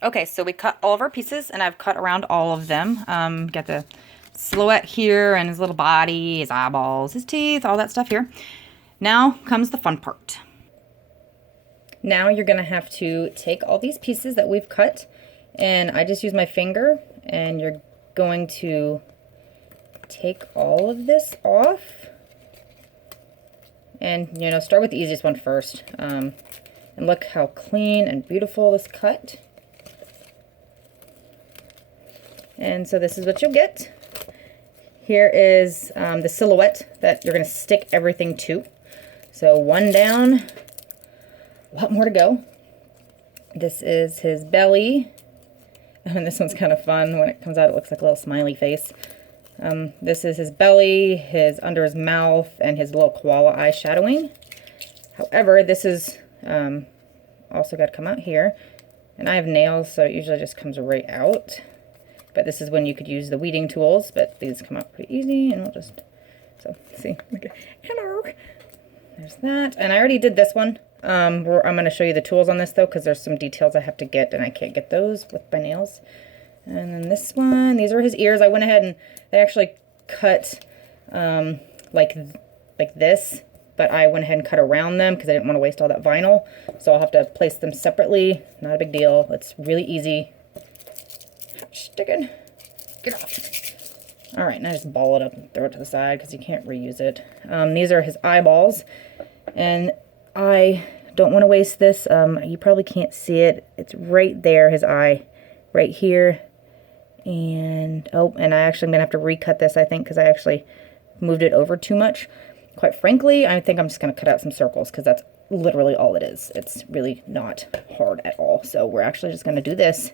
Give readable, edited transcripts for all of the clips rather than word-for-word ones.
Okay, so we cut all of our pieces, and I've cut around all of them. Got the silhouette here, and his little body, his eyeballs, his teeth, all that stuff here. Now comes the fun part. Now you're gonna have to take all these pieces that we've cut, and I just use my finger, and you're going to take all of this off. And, you know, start with the easiest one first. And look how clean and beautiful this cut. And so this is what you'll get. Here is the silhouette that you're going to stick everything to. So one down, a lot more to go. This is his belly. And this one's kind of fun. When it comes out, it looks like a little smiley face. This is his belly, his under his mouth, and his little koala eye shadowing. However, this is also got to come out here. And I have nails, so it usually just comes right out. But this is when you could use the weeding tools, but these come out pretty easy, and we'll just, so, see, okay. Hello. There's that, and I already did this one. I'm going to show you the tools on this, though, because there's some details I have to get, and I can't get those with my nails. And then this one, these are his ears. I went ahead and they actually cut like this, but I went ahead and cut around them because I didn't want to waste all that vinyl. So I'll have to place them separately. Not a big deal. It's really easy. Sticking. Get off. All right, now just ball it up and throw it to the side because you can't reuse it. These are his eyeballs, and I don't want to waste this. You probably can't see it. It's right there, his eye, right here. And oh, and I actually am gonna have to recut this, I think, because I actually moved it over too much. Quite frankly, I think I'm just gonna cut out some circles because that's literally all it is. It's really not hard at all. So we're actually just gonna do this.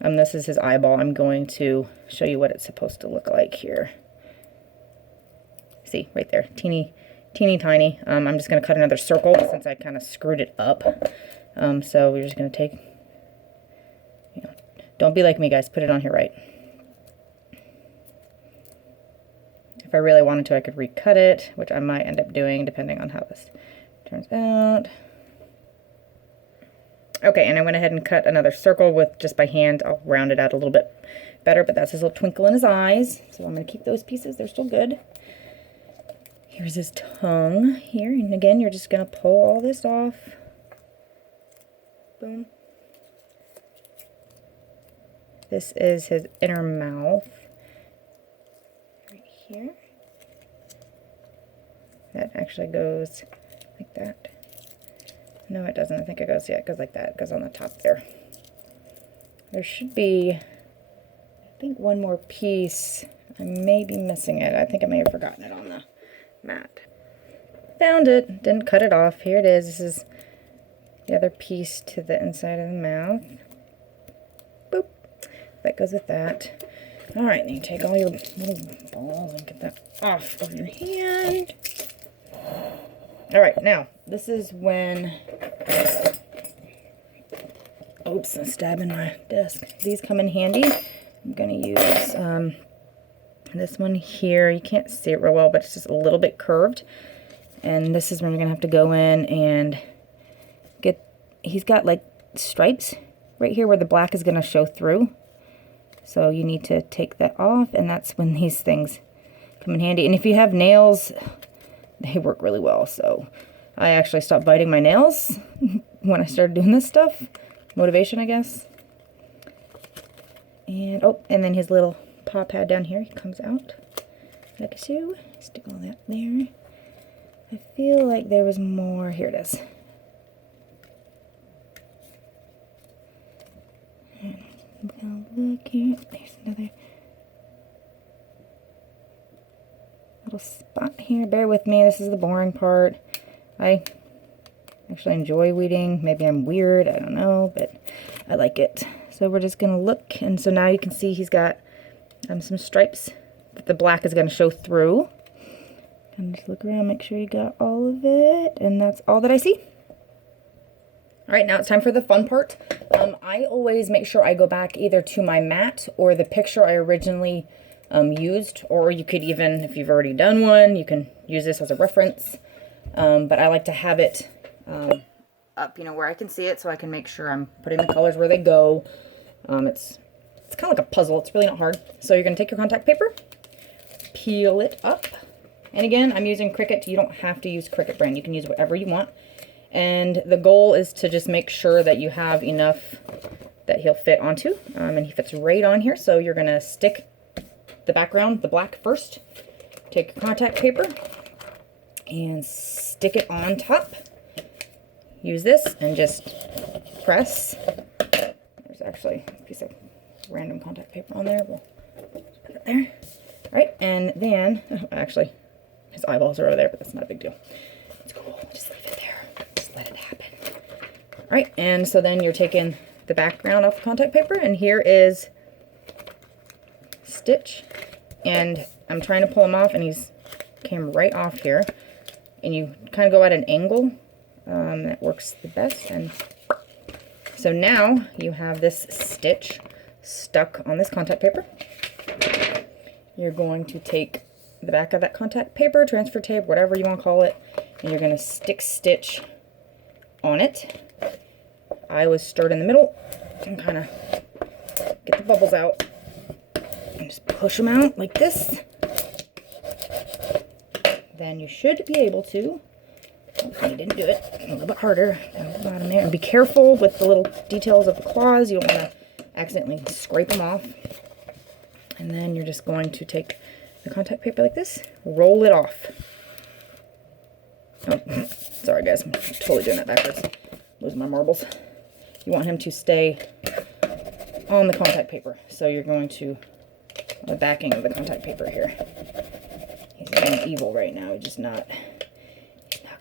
This is his eyeball. I'm going to show you what it's supposed to look like here. See, right there, teeny tiny. I'm just gonna cut another circle since I kind of screwed it up. So we're just gonna take, you know, don't be like me, guys. Put it on here right. If I really wanted to, I could recut it, which I might end up doing depending on how this turns out. Okay, and I went ahead and cut another circle with just by hand. I'll round it out a little bit better, but that's his little twinkle in his eyes. So I'm going to keep those pieces. They're still good. Here's his tongue here. And again, you're just going to pull all this off. Boom. This is his inner mouth. Right here. That actually goes like that. No, it doesn't. I think it goes, yeah, it goes like that. It goes on the top there. There should be, I think, one more piece. I may be missing it. I think I may have forgotten it on the mat. Found it. Didn't cut it off. Here it is. This is the other piece to the inside of the mouth. Boop. That goes with that. All right, now you take all your little balls and get that off of your hand. All right, now, this is when, oops, I'm stabbing my desk. These come in handy. I'm going to use this one here. You can't see it real well, but it's just a little bit curved. And this is when we're going to have to go in and get, he's got like stripes right here where the black is going to show through. So you need to take that off, and that's when these things come in handy. And if you have nails, they work really well. So I actually stopped biting my nails when I started doing this stuff. Motivation, I guess. And oh, and then his little paw pad down here, he comes out like so. Stick all that there. I feel like there was more. Here it is. And look here. There's another little spot here. Bear with me. This is the boring part. I actually enjoy weeding. Maybe I'm weird. I don't know, but I like it. So we're just going to look. And so now you can see he's got some stripes that the black is going to show through. And just look around, make sure you got all of it. And that's all that I see. All right, now it's time for the fun part. I always make sure I go back either to my mat or the picture I originally used, or you could even, if you've already done one, you can use this as a reference. But I like to have it up, you know, where I can see it so I can make sure I'm putting the colors where they go. It's kind of like a puzzle. It's really not hard. So you're going to take your contact paper, peel it up. And again, I'm using Cricut. You don't have to use Cricut brand. You can use whatever you want. And the goal is to just make sure that you have enough that he'll fit onto. And he fits right on here. So you're going to stick the background, the black first. Take your contact paper and stick it on top. Use this and just press. There's actually a piece of random contact paper on there. We'll just put it there. All right, and then, actually, his eyeballs are over there, but that's not a big deal. It's cool. Just leave it there. Just let it happen. All right, and so then you're taking the background off the contact paper, and here is Stitch. And I'm trying to pull him off, and he's came right off here. And you kind of go at an angle. That works the best. And so now you have this Stitch stuck on this contact paper. You're going to take the back of that contact paper, transfer tape, whatever you want to call it, and you're going to stick Stitch on it. I was stirred in the middle and kind of get the bubbles out and just push them out like this. Then you should be able to, hopefully you didn't do it, a little bit harder down at the bottom there. And be careful with the little details of the claws. You don't want to accidentally scrape them off. And then you're just going to take the contact paper like this, roll it off. Oh, sorry guys, I'm totally doing that backwards. Losing my marbles. You want him to stay on the contact paper. So you're going to, the backing of the contact paper here. He's being evil right now. He's not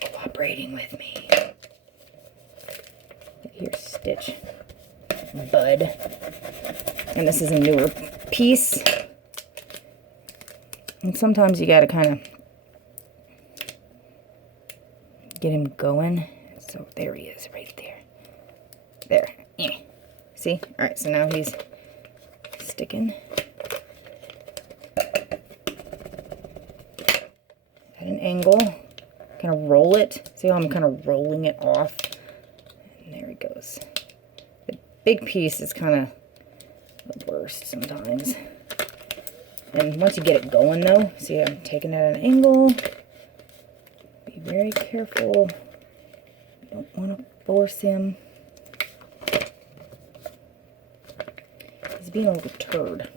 cooperating with me. Here's Stitch, bud. And this is a newer piece. And sometimes you gotta kind of get him going. So there he is, right there. There. Yeah. See? Alright, so now he's sticking. At an angle. Kind of roll it. See how I'm kind of rolling it off? And there he goes. The big piece is kind of the worst sometimes. And once you get it going though, see I'm taking it at an angle. Be very careful. You don't want to force him. He's being a little turd.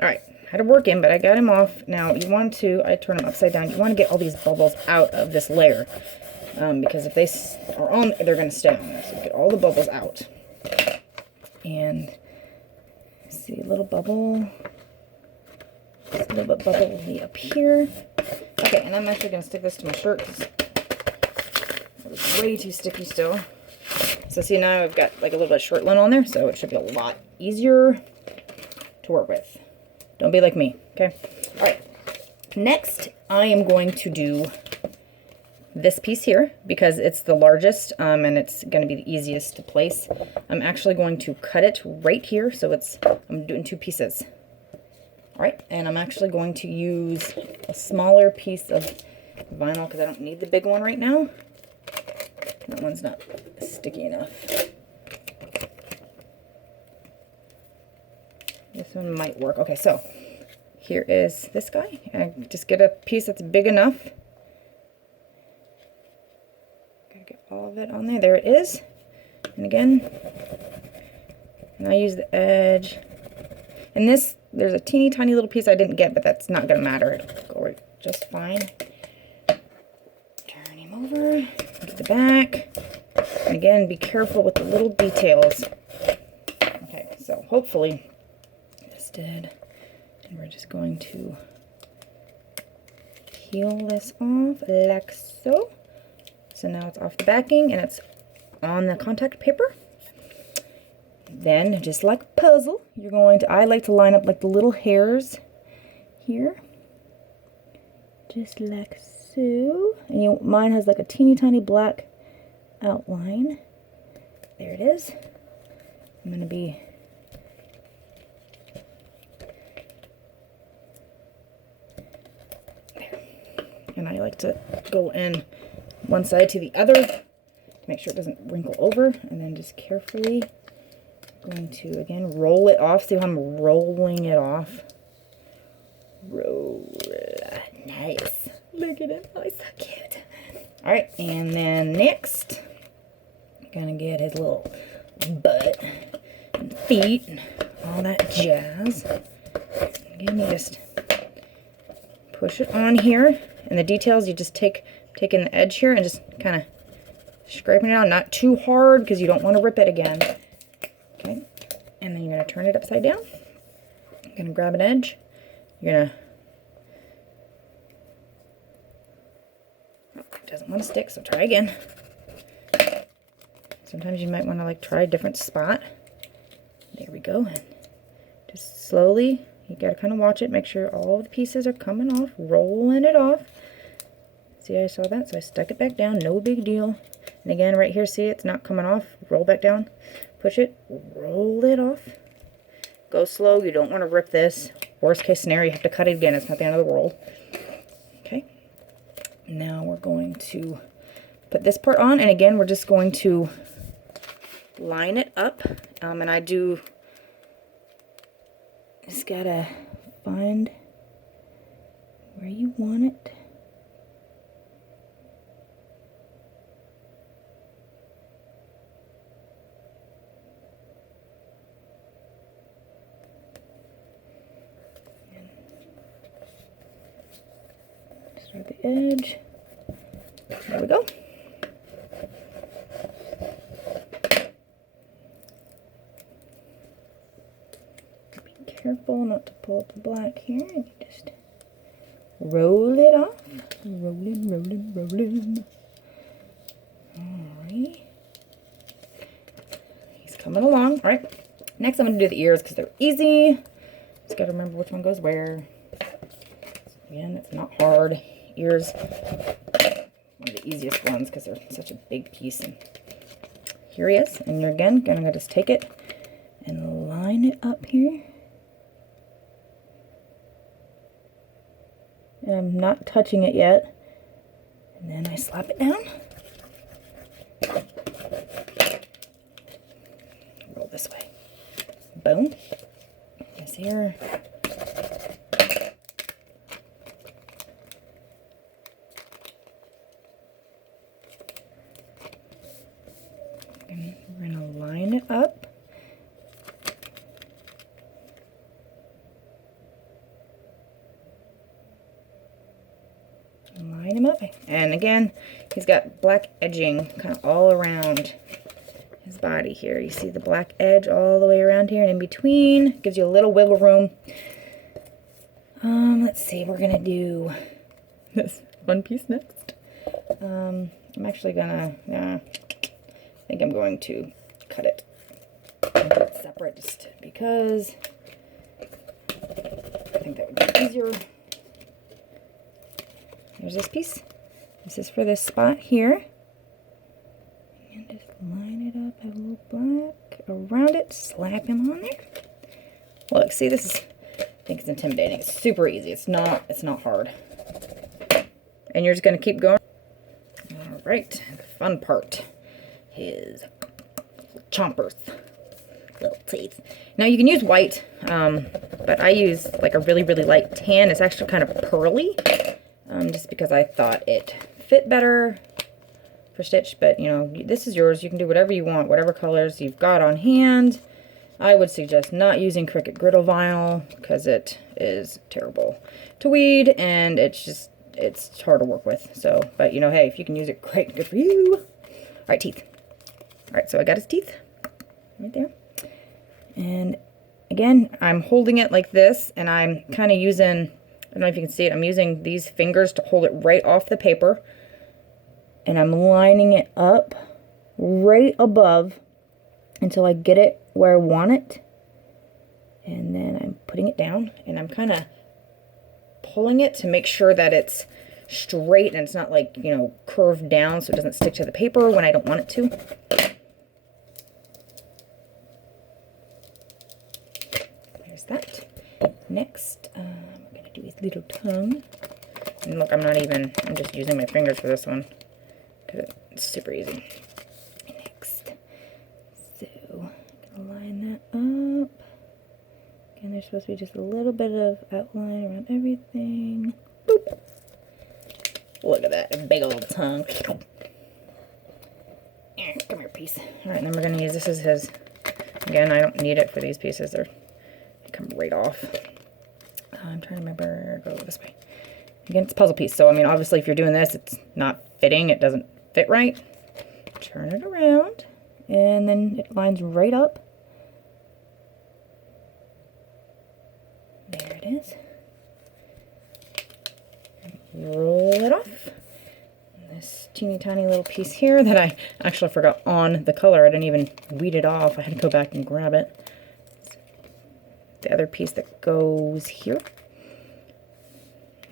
Alright, had to work him, but I got him off. Now you want to, I turn him upside down, you want to get all these bubbles out of this layer. Because if they are on, they're going to stay on there. So get all the bubbles out. And see a little bubble. Just a little bit bubbly up here. Okay, and I'm actually going to stick this to my shirt because it was way too sticky still. So see, now I've got like a little bit of short lint on there, so it should be a lot easier to work with. Don't be like me, okay? All right, next I am going to do this piece here because it's the largest and it's going to be the easiest to place. I'm actually going to cut it right here, so I'm doing two pieces. All right, and I'm actually going to use a smaller piece of vinyl because I don't need the big one right now. That one's not sticky enough. This one might work. Okay, so here is this guy. And just get a piece that's big enough. Gotta get all of it on there. There it is. And again, and I use the edge. And this, there's a teeny tiny little piece I didn't get, but that's not gonna matter. It'll go right just fine. Turn him over. Get the back. And again, be careful with the little details. Okay, so hopefully this did. And we're just going to peel this off like so. So now it's off the backing and it's on the contact paper. Then, just like a puzzle, you're going to, I like to line up like the little hairs here. Just like so. And mine has like a teeny tiny black outline. There it is. I'm going to be there. And I like to go in one side to the other to make sure it doesn't wrinkle over, and then just carefully going to, again, roll it off. See how I'm rolling it off? Roll. Nice. Look at him. Oh, he's so cute. All right, and then next, I'm gonna get his little butt and feet and all that jazz. Again, you just push it on here, and the details, you just take in the edge here and just kind of scraping it out, not too hard because you don't want to rip it again. Okay, and then you're gonna turn it upside down. You're gonna grab an edge. You're gonna, oh, it doesn't want to stick, so try again. Sometimes you might want to like try a different spot. There we go. And just slowly, you gotta kind of watch it, make sure all the pieces are coming off, rolling it off. See, I saw that, so I stuck it back down, no big deal. And again, right here, see, it's not coming off. Roll back down, push it, roll it off. Go slow, you don't want to rip this. Worst case scenario, you have to cut it again. It's not the end of the world. Okay, now we're going to put this part on, and again, we're just going to line it up. And I do, just gotta find where you want it. Start the edge. There we go. Be careful not to pull up the black here, and you just roll it off. Rolling, rolling, rolling. Alright. He's coming along. Alright. Next I'm going to do the ears because they're easy. Just got to remember which one goes where. Again, it's not hard. Ears, one of the easiest ones because they're such a big piece. And here he is. And you're again going to just take it and line it up here. And I'm not touching it yet. And then I slap it down. Roll this way. Boom. This here. And we're going to line it up. Line him up. And again, he's got black edging kind of all around his body here. You see the black edge all the way around here and in between. Gives you a little wiggle room. Let's see, we're going to do this one piece next. I'm actually going to, I think I'm going to cut it and do it separate just because I think that would be easier. There's this piece. This is for this spot here. And just line it up, have a little black around it, slap him on there. Look, see, this is, I think it's intimidating. It's super easy. It's not hard. And you're just going to keep going. All right, the fun part. His chompers, little teeth. Now you can use white, but I use like a really, really light tan. It's actually kind of pearly, just because I thought it fit better for stitch. But you know, this is yours. You can do whatever you want, whatever colors you've got on hand. I would suggest not using Cricut griddle vinyl because it is terrible to weed and it's hard to work with. So, but you know, hey, if you can use it, great, good for you. All right, teeth. All right, so I got his teeth right there. And again, I'm holding it like this, and I'm kind of using, I don't know if you can see it, I'm using these fingers to hold it right off the paper. And I'm lining it up right above until I get it where I want it. And then I'm putting it down, and I'm kind of pulling it to make sure that it's straight and it's not like, you know, curved down so it doesn't stick to the paper when I don't want it to. There's that. Next, I'm going to do his little tongue. And look, I'm just using my fingers for this one because it's super easy. Next, so I'm going to line that up. Again, there's supposed to be just a little bit of outline around everything. Boop. Look at that big old tongue. Come here, piece. All right, then we're gonna use this as his. Again, I don't need it for these pieces. They come right off. I'm trying to remember. Go this way. Again, it's a puzzle piece, so I mean, obviously, if you're doing this, it's not fitting. It doesn't fit right. Turn it around, and then it lines right up. There it is. Roll it off. This teeny tiny little piece here that I actually forgot on the color. I didn't even weed it off. I had to go back and grab it. The other piece that goes here.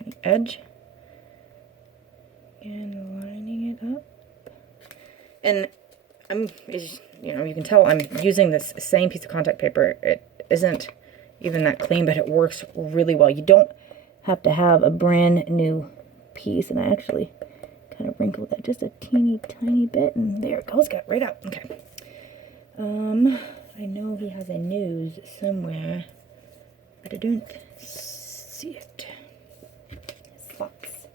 The edge. And lining it up. And you know, you can tell I'm using this same piece of contact paper. It isn't even that clean, but it works really well. You don't have to have a brand new piece, and I actually kind of wrinkled that just a teeny tiny bit, and there it goes, got right out. Okay. I know he has a nose somewhere, but I don't see it. Slots.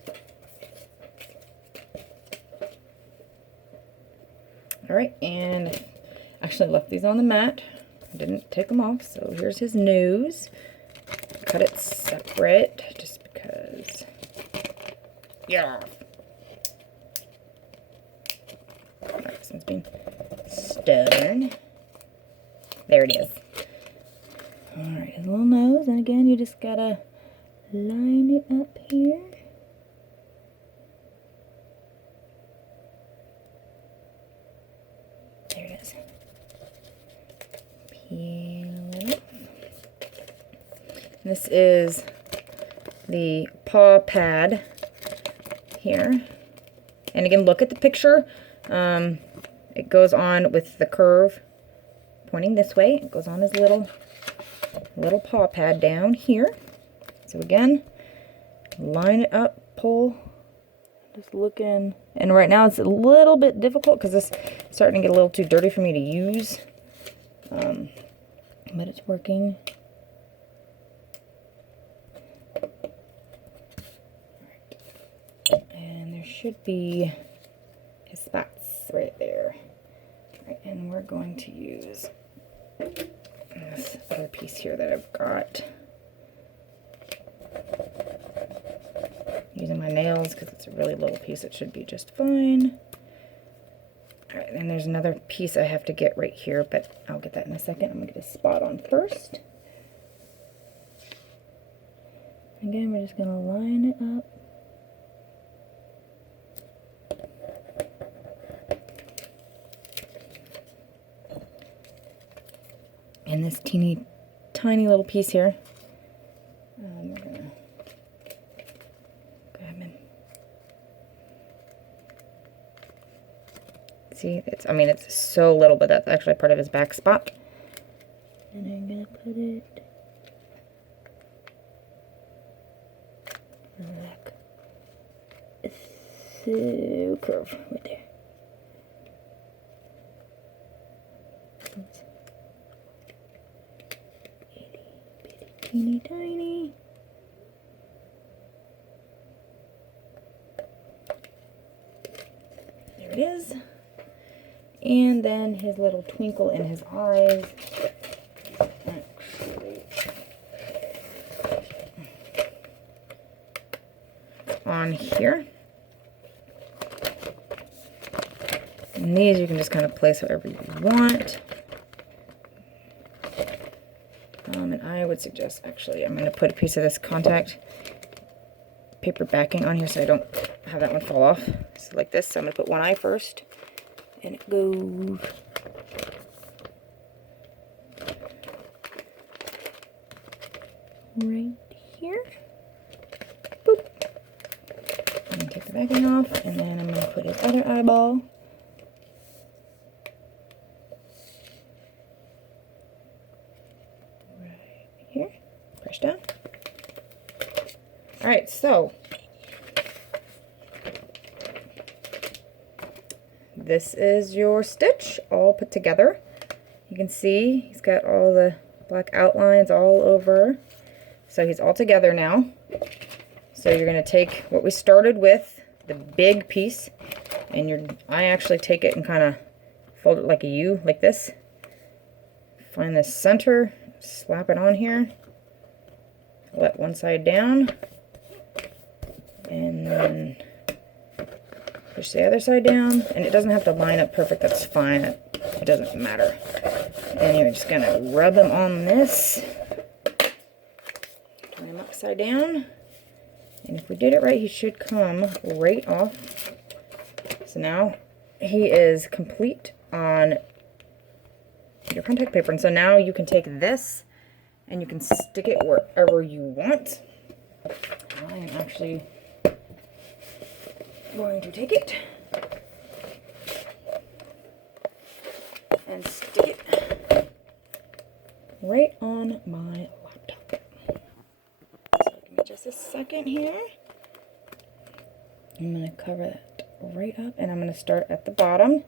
All right, and actually left these on the mat. Didn't take them off, so here's his nose. Cut it separate, just because. Yeah. This one's being stubborn. There it is. Alright, his little nose, and again, you just gotta line it up here. There it is. Peel it off. This is the paw pad here. And again, look at the picture. It goes on with the curve pointing this way. It goes on his little paw pad down here. So again, line it up, pull, just looking. And right now it's a little bit difficult because it's starting to get a little too dirty for me to use. But it's working. And there should be his spots right there. Right, and we're going to use this other piece here that I've got. Using my nails because it's a really little piece. It should be just fine. Alright, and there's another piece I have to get right here, but I'll get that in a second. I'm going to get a spot on first. Again, we're just going to line it up. And this teeny tiny little piece here, we're going to grab him. See, it's so little, but that's actually part of his back spot. And I'm going to put it back. So curve right there. Oops. Teeny tiny. There it is. And then his little twinkle in his eyes. On here. And these you can just kind of place whatever you want. And I would suggest, actually, I'm going to put a piece of this contact paper backing on here so I don't have that one fall off. So like this, so I'm going to put one eye first. And it goes right here. Boop. And take the backing off, and then I'm going to put his other eyeball. Push down. All right, so this is your stitch all put together. You You can see he's got all the black outlines all over. So he's all together now. So you're going to take what we started with, the big piece, and I actually take it and kind of fold it like a U, like this. Find the center, slap it on here, let one side down, and then push the other side down. And it doesn't have to line up perfect, that's fine, it doesn't matter. And you're just gonna rub them on this, turn them upside down, and if we did it right, he should come right off. So now he is complete on your contact paper. And so now you can take this and you can stick it wherever you want. I am actually going to take it and stick it right on my laptop. So give me just a second here. I'm going to cover that right up, and I'm going to start at the bottom.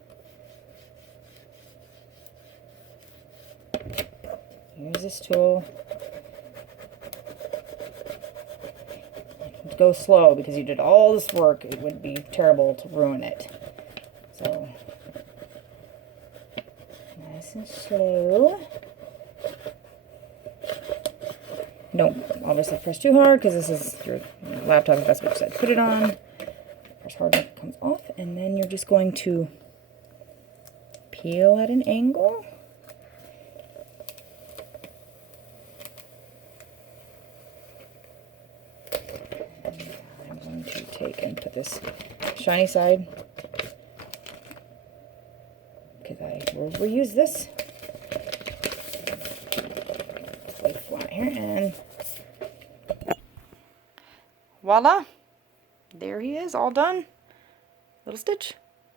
Use this tool. Go slow because you did all this work. It would be terrible to ruin it. So, nice and slow. Don't obviously press too hard because this is your laptop, if that's what you said. Put it on. Press hard when it comes off, and then you're just going to peel at an angle. Take and put this shiny side, because I will reuse this. Lay flat here, and voila, there he is, all done. Little stitch.